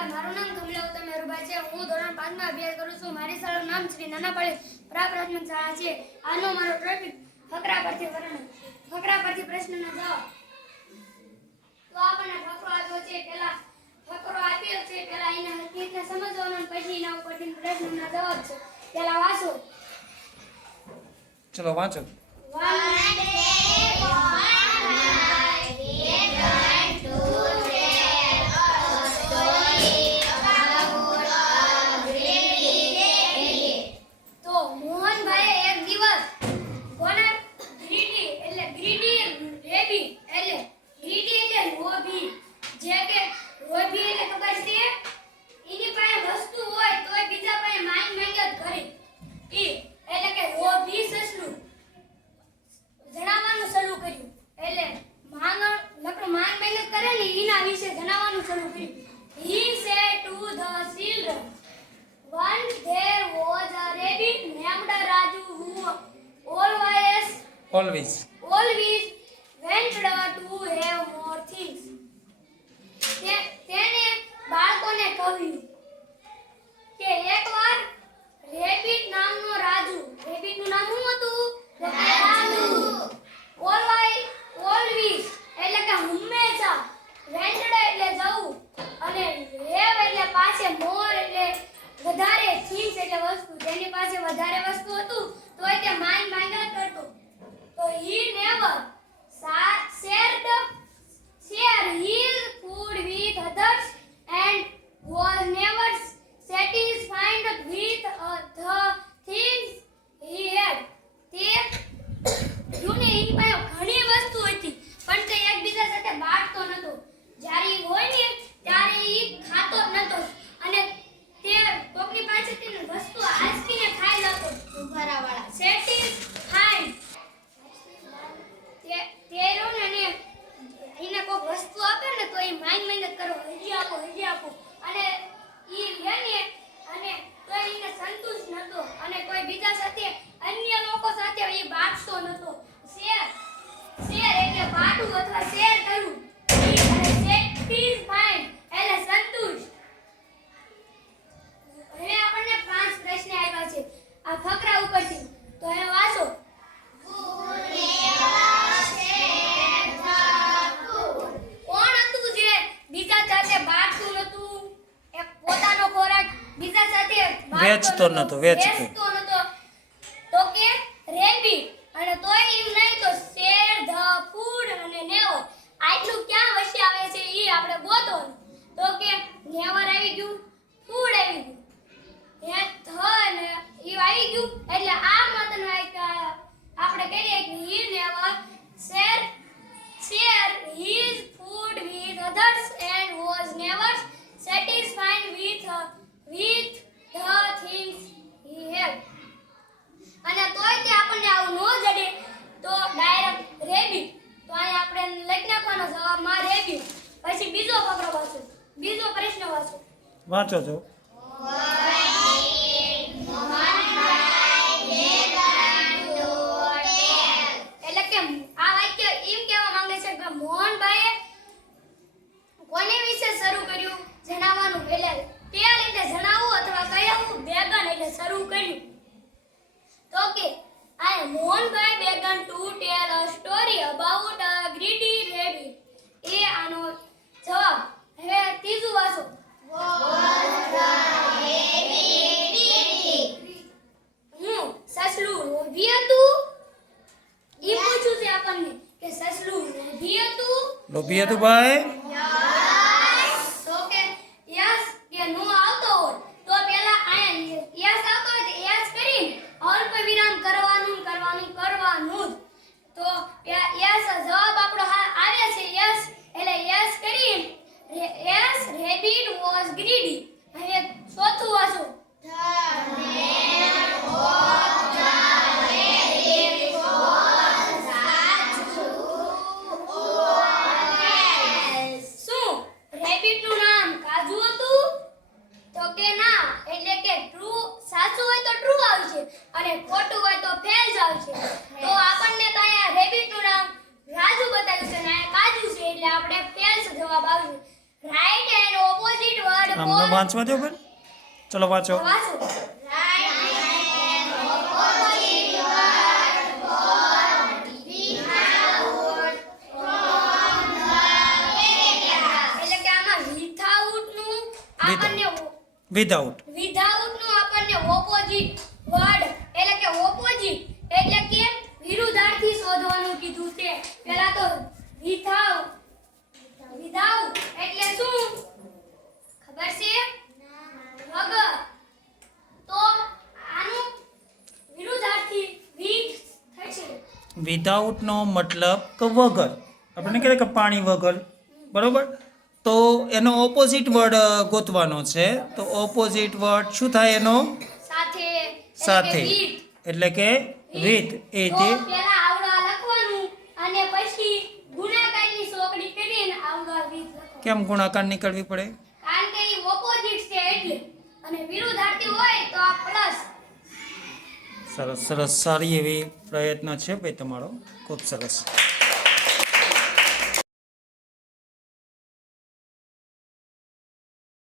નમસ્કાર, મારું નામ કમલાવતા મેરુભાઈ છે. હું ધોરણ 5 માં અભ્યાસ કરું છું. મારી શાળાનું નામ શ્રી નાનાપાડી પ્રાથમિક શાળા છે. આનો મારો ટોપિક ફકરા પરથી વર્ણન. ફકરા પરથી પ્રશ્નનો જવાબ. તો આપણને ફકરો આપ્યો છે. પહેલા ફકરો આપ્યો છે, પહેલા એના હકીકતને સમજવાનો અને પછી એના ઉપરથી પ્રશ્નના જવાબ છે. પહેલા વાંચો. ચલો વાંચો. He said to the children, once there was a rabbit named Raju who always Always. wanted to have more things. તેને બાળકોને કહ્યું કે એકવાર રેબિટ નામનો રાજુ, રેબિટનું નામ શું હતું? રાજુ. ઓલવેઝ એટલે કે હંમેશા, વેન્ટેડ એટલે જવું, અને હેવ એટલે પાસે, મોર એટલે વધારે, થિંગ્સ એટલે વસ્તુ. જેની પાસે વધારે વસ્તુ હતું તોય તે માંગ્યા કરતો. તો he never shared his food with others and was never satisfied with the things he had. તે જૂની એની પાસે ઘણી વસ્તુ હતી પણ તે એકબીજા સાથે બાંટતો નતો. જ્યારે ઈ હોય ને ત્યારે ઈ ખાતો જ નતો અને તે કોકની પાસેથી વસ્તુ આંચકીને ખાઈ જતો. ઉભારાવાળા સેટિસ્ફાઈડ તેરો ને એને કોઈ વસ્તુ આપે ને તો એ મહેનત કરો, હજી આપો અને ઈ લે ને અને તો એને સંતુષ્ટ નતો અને કોઈ બીજા સાથે, અન્ય લોકો સાથે એ બાંટતો નતો. શેર એટલે બાંટવું અથવા શેર કરવું. અને સેટિસ્ફાઈડ એટલે સંતુષ્ટ. હવે આપણને 5 પ્રશ્ન આવ્યા છે આ ફકરા ઉપરથી. તો હવે વાંચો. કોણ હતું જે બીજા સાથે બાંટતું નતું? એક પોતાનો ખોરાક બીજા સાથે વેચતો નતો. તો કે રેબિટ. અને તોય એમ નહીં તો શેર ધ ફૂડ અને નેવર. આટલું ક્યાં વચ્ચે આવે છે ઈ આપણે ગોતો. તો કે નેવર આવી ગયું, ફૂડ આવી ગયું, હે ધ ને ઈ આવી ગયું. એટલે આ મતનો આપણે કહીએ કે he never share his food with others and was never satisfied with the things he had. અને તોય તે આપણને આવું ન જડે તો ડાયરેક્ટ રેબિટ. તો અહીં આપણે લખી નાખવાનો જવાબમાં રેબિટ. પછી બીજો ફકરો વાંચો, બીજો પ્રશ્ન વાંચો. વાંચો છો. એટલે કે આ વાક્ય એમ કહેવા માંગે છે કે મોહનભાઈએ કોને વિશે શરૂ કર્યું જણાવવાનું. એટલે ટેલ એટલે જણાવવું અથવા કહેવું, બેગન એટલે શરૂ કર્યું. તો કે I Mohanbhai began to tell a story about a greedy rabbit. એ આનો જવાબ. હવે ત્રીજું વાંચો. સસલું લોભી હતું. ઈ પૂછ્યું છે આપણને કે સસલું લોભી હતું ભાઈ. તો કે યસ કે નો આવતો હોય તો પહેલા આયા યસ આવતો હોય તો યસ કરી અલ્પ વિરામ કરવાનું જ. તો યસ જવાબ આપણો આવે છે યસ. એટલે યસ કરી યસ રેબિટ વોઝ ગ્રીડી. હવે ચોથું વાંચો. શું રેબિટનું નામ કાજુ હતું? તો કે ના. એટલે કે ટ્રુ, સાચું હોય તો ટ્રુ આવશે અને ખોટું હોય તો ફેલ્સ આવશે. તો આપણને તો અહીંયા રેબિટનું નામ રાજુ બતાવ્યું છે અને અહીંયા કાજુ છે એટલે આપણે ફેલ્સ જવાબ આવશે. રાઈટ એન્ડ ઓપોઝિટ વર્ડ આમને ફોર વાંચવા દો બેન. ચલો વાંચો. વાંચો એટલે કે આમાં without નું આપણને વિધાઉટ. without નું આપણને opposite word એટલે કે opposite એટલે કે વિરુદ્ધાર્થી શોધવાનું કીધું છે. પહેલા તો without એટલે શું ખબર છે? વગર. તો આનું વિરુદ્ધાર્થી with થશે. વિધાઉટ નો મતલબ કે વગર. આપણે કહીએ કે પાણી વગર, બરોબર? તો એનો ઓપોઝિટ વર્ડ ગોતવાનો છે. તો ઓપોઝિટ વર્ડ શું થાય એનો? સાથે સાથે. એટલે કે વિથ. એ તો તે પહેલા આવડા લખવાનું અને પછી ગુણાકારની સોકડી કરીને આવડા with લખવાનું. કેમ ગુણાકાર નીકળવી પડે? કારણ કે ઈ ઓપોઝિટ છે એટલે અને વિરુદ્ધાર્થી હોય તો આ પ્લસ. સરસ સરસ, સારી એવી પ્રયત્ન છે ભાઈ તમારો, ખૂબ સરસ.